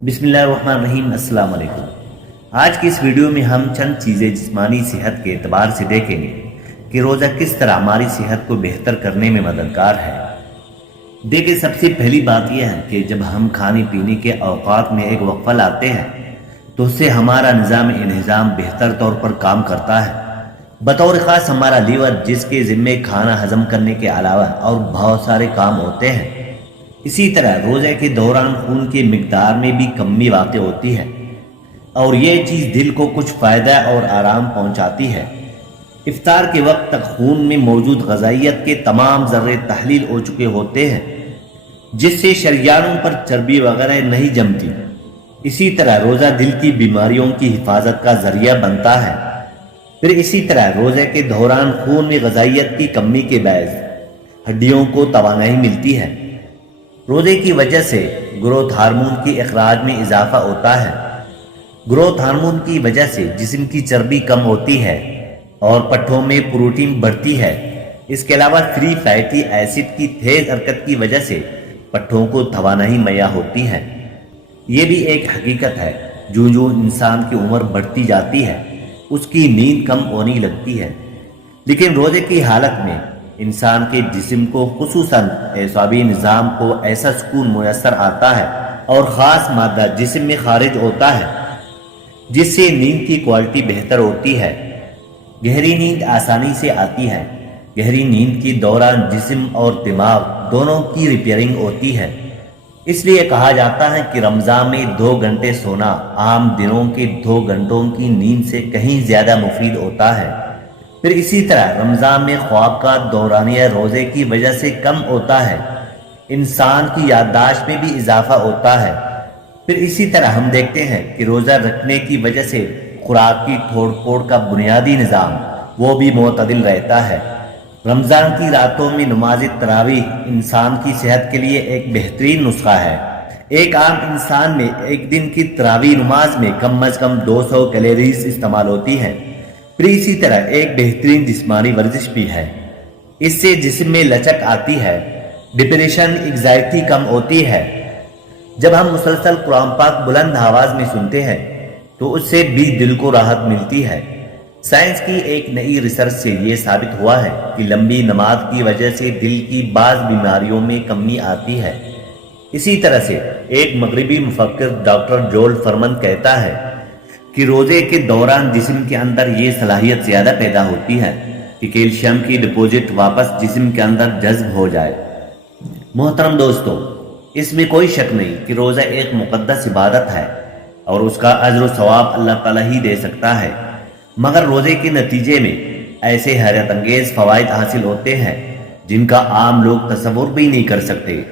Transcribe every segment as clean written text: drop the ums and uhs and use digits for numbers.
बिस्मिल्लाहिर्रहमानिर्रहीम। अस्सलाम वालेकुम। आज की इस वीडियो में हम चंद चीज़ें जिस्मानी सेहत के एतबार से देखेंगे कि रोज़ा किस तरह हमारी सेहत को बेहतर करने में मददगार है। देखिए, सबसे पहली बात यह है कि जब हम खाने पीने के औकात में एक वक्फा लाते हैं तो उससे हमारा निज़ाम बेहतर तौर पर काम करता है। बतौर ख़ास हमारा लीवर, जिसके ज़िम्मे खाना हजम करने के अलावा और बहुत सारे काम होते हैं। इसी तरह रोज़े के दौरान खून की मिकदार में भी कमी वाक़ होती है और ये चीज़ दिल को कुछ फ़ायदा और आराम पहुंचाती है। इफ्तार के वक्त तक खून में मौजूद ग़ज़ाइयत के तमाम ज़र्रे तहलील हो चुके होते हैं, जिससे शरियानों पर चर्बी वगैरह नहीं जमती। इसी तरह रोज़ा दिल की बीमारियों की हिफाजत का ज़रिया बनता है। फिर इसी तरह रोज़े के दौरान खून में ग़ज़ाइयत की कमी के बायस हड्डियों को तवानाई मिलती है। रोज़े की वजह से ग्रोथ हार्मोन के इखराज में इजाफा होता है। ग्रोथ हार्मोन की वजह से जिस्म की चर्बी कम होती है और पट्ठों में प्रोटीन बढ़ती है। इसके अलावा फ्री फैटी एसिड की तेज हरकत की वजह से पट्ठों को तवानाई मुहैया होती है। ये भी एक हकीकत है, जो इंसान की उम्र बढ़ती जाती है उसकी नींद कम होने लगती है। लेकिन रोज़े की हालत में इंसान के जिस्म को, खुसूसन एसाबी निज़ाम को ऐसा सुकून मुयस्सर आता है और ख़ास मादा जिस्म में खारिज होता है, जिससे नींद की क्वालिटी बेहतर होती है। गहरी नींद आसानी से आती है। गहरी नींद के दौरान जिस्म और दिमाग दोनों की रिपेयरिंग होती है। इसलिए कहा जाता है कि रमज़ान में 2 घंटे सोना आम दिनों के 2 घंटों की नींद से कहीं ज़्यादा मुफीद होता है। फिर इसी तरह रमज़ान में ख्वाब का दौरानिया रोज़े की वजह से कम होता है। इंसान की याददाश्त में भी इजाफा होता है। फिर इसी तरह हम देखते हैं कि रोज़ा रखने की वजह से खुराक की तोड़ फोड़ का बुनियादी निज़ाम वो भी मुतदिल रहता है। रमज़ान की रातों में नमाज तरावीह इंसान की सेहत के लिए एक बेहतरीन नुस्खा है। एक आम इंसान में एक दिन की तरावीह नमाज में कम अज़ कम 200 कैलोरीज इस्तेमाल होती है। फिर इसी तरह एक बेहतरीन जिस्मानी वर्जिश भी है। इससे जिस्म में लचक आती है, डिप्रेशन, एंग्जाइटी कम होती है। जब हम मुसलसल कुरान पाक बुलंद आवाज में सुनते हैं तो उससे भी दिल को राहत मिलती है। साइंस की एक नई रिसर्च से ये साबित हुआ है कि लंबी नमाज की वजह से दिल की बाज़ बीमारियों में कमी आती है। इसी तरह से एक मगरिबी मुफक्किर डॉक्टर जोल फरमन कहता है कि रोज़े के दौरान जिस्म के अंदर ये सलाहियत ज़्यादा पैदा होती है कि कैल्शियम की डिपॉजिट वापस जिस्म के अंदर जज्ब हो जाए। मोहतरम दोस्तों, इसमें कोई शक नहीं कि रोज़ा एक मुक़द्दस इबादत है और उसका अज्र व सवाब अल्लाह ताला ही दे सकता है। मगर रोज़े के नतीजे में ऐसे हैरत अंगेज फ़वाइद हासिल होते हैं जिनका आम लोग तसव्वुर भी नहीं कर सकते।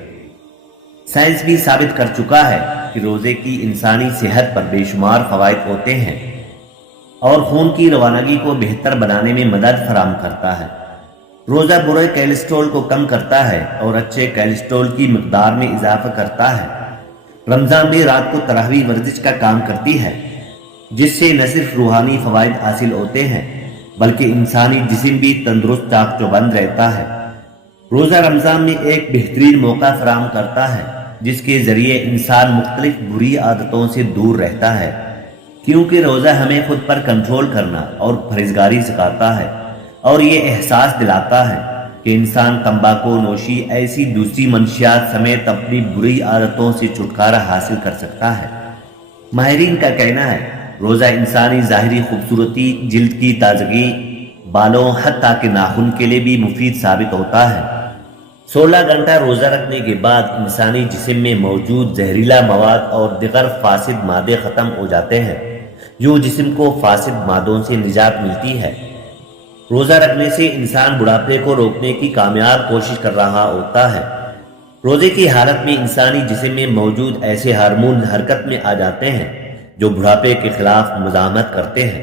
साइंस भी साबित कर चुका है कि रोज़े की इंसानी सेहत पर बेशुमार फ़वाइद होते हैं और खून की रवानगी को बेहतर बनाने में मदद फराहम करता है। रोज़ा बुरे कोलेस्ट्रॉल को कम करता है और अच्छे कोलेस्ट्रॉल की मिकदार में इजाफा करता है। रमज़ान में रात को तरावीह वर्जिश का काम करती है, जिससे न सिर्फ रूहानी फ़वाइद हासिल होते हैं बल्कि इंसानी जिस्म भी तंदुरुस्त चाक चौबंद रहता है। रोज़ा रमज़ान में एक बेहतरीन मौका फराहम करता है जिसके ज़रिए इंसान मुख्तलिफ बुरी आदतों से दूर रहता है, क्योंकि रोज़ा हमें खुद पर कंट्रोल करना और परहेज़गारी सिखाता है और ये एहसास दिलाता है कि इंसान तंबाकू नोशी ऐसी दूसरी मंशियात समेत अपनी बुरी आदतों से छुटकारा हासिल कर सकता है। माहिरीन का कहना है रोज़ा इंसानी ज़ाहिरी खूबसूरती, जिल्द की ताजगी, बालों हत्ता के नाखून के लिए भी मुफीद साबित होता है। 16 घंटा रोज़ा रखने के बाद इंसानी जिस्म में मौजूद जहरीला मवाद और दिगर फासिद मादे ख़त्म हो जाते हैं, जो जिस्म को फासिद मादों से निजात मिलती है। रोज़ा रखने से इंसान बुढ़ापे को रोकने की कामयाब कोशिश कर रहा होता है। रोज़े की हालत में इंसानी जिस्म में मौजूद ऐसे हार्मोन हरकत में आ जाते हैं जो बुढ़ापे के खिलाफ मुज़ाहमत करते हैं।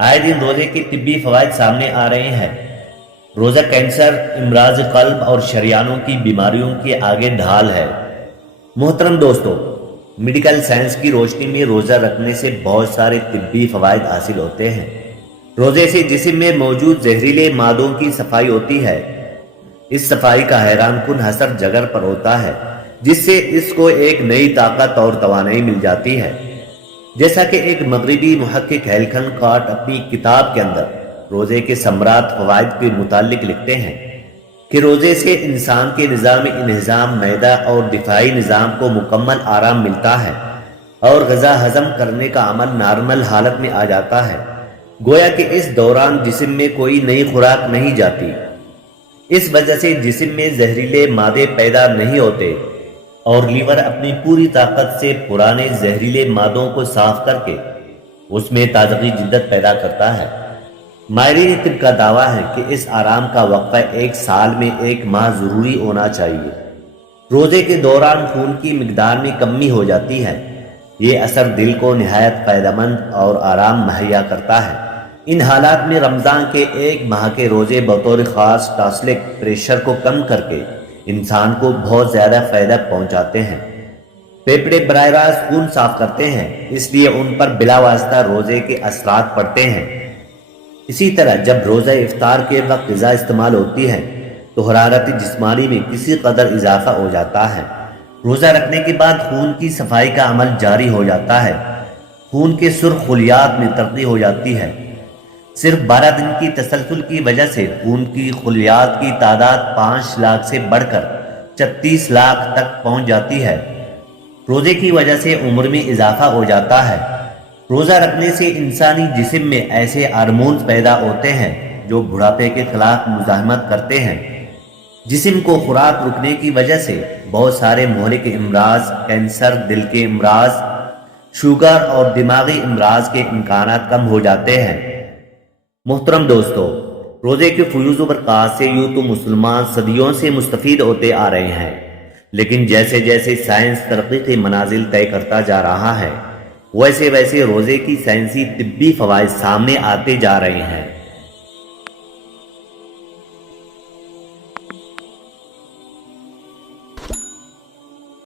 आए दिन रोज़े के तिब्बी फ़वाइद सामने आ रहे हैं। रोज़ा कैंसर, इमराज क़ल्ब और शरियानों की बीमारियों के आगे ढाल है। मोहतरम दोस्तों, मेडिकल साइंस की रोशनी में रोज़ा रखने से बहुत सारे तिब्बी फ़वाइद हासिल होते हैं। रोज़े से जिस्म में मौजूद जहरीले मादों की सफाई होती है। इस सफाई का हैरान कुन असर जगर पर होता है। جس سے اس کو ایک نئی طاقت اور توانائی مل جاتی ہے۔ جیسا کہ ایک مغربی محقق ہیلکن کارٹ اپنی کتاب کے اندر روزے کے ثمرات فوائد کے متعلق لکھتے ہیں کہ روزے سے انسان کے نظام انہضام، معدہ اور دفاعی نظام کو مکمل آرام ملتا ہے اور غذا ہضم کرنے کا عمل نارمل حالت میں آ جاتا ہے، گویا کہ اس دوران جسم میں کوئی نئی خوراک نہیں جاتی۔ اس وجہ سے جسم میں زہریلے مادے پیدا نہیں ہوتے اور لیور اپنی پوری طاقت سے پرانے زہریلے مادوں کو صاف کر کے اس میں تازگی جدت پیدا کرتا ہے۔ ماہرین طب کا دعویٰ ہے کہ اس آرام کا وقفہ 1 سال میں 1 ماہ ضروری ہونا چاہیے۔ روزے کے دوران خون کی مقدار میں کمی ہو جاتی ہے۔ یہ اثر دل کو نہایت فائدہ مند اور آرام مہیا کرتا ہے۔ ان حالات میں رمضان کے 1 ماہ کے روزے بطور خاص ٹاسلک پریشر کو کم کر کے انسان کو بہت زیادہ فائدہ پہنچاتے ہیں۔ پھیپھڑے براہ راست خون صاف کرتے ہیں، اس لیے ان پر بلا واسطہ روزے کے اثرات پڑتے ہیں۔ اسی طرح جب روزہ افطار کے وقت غذا استعمال ہوتی ہے تو حرارت جسمانی میں کسی قدر اضافہ ہو جاتا ہے۔ روزہ رکھنے کے بعد خون کی صفائی کا عمل جاری ہو جاتا ہے۔ خون کے سرخ خلیات میں ترقی ہو جاتی ہے۔ صرف 12 دن کی تسلسل کی وجہ سے خون کی خلیات کی تعداد 5 لاکھ سے بڑھ کر 36 لاکھ تک پہنچ جاتی ہے۔ روزے کی وجہ سے عمر میں اضافہ ہو جاتا ہے۔ روزہ رکھنے سے انسانی جسم میں ایسے ہارمونز پیدا ہوتے ہیں جو بڑھاپے کے خلاف مزاحمت کرتے ہیں۔ جسم کو خوراک رکنے کی وجہ سے بہت سارے مہلک امراض، کینسر، دل کے امراض، شوگر اور دماغی امراض کے امکانات کم ہو جاتے ہیں۔ محترم دوستو، روزے کے فیوز و برکات سے یوں تو مسلمان صدیوں سے مستفید ہوتے آ رہے ہیں، لیکن جیسے جیسے سائنس ترقی کے منازل طے کرتا جا رہا ہے، ویسے ویسے روزے کی سائنسی طبی فوائد سامنے آتے جا رہے ہیں۔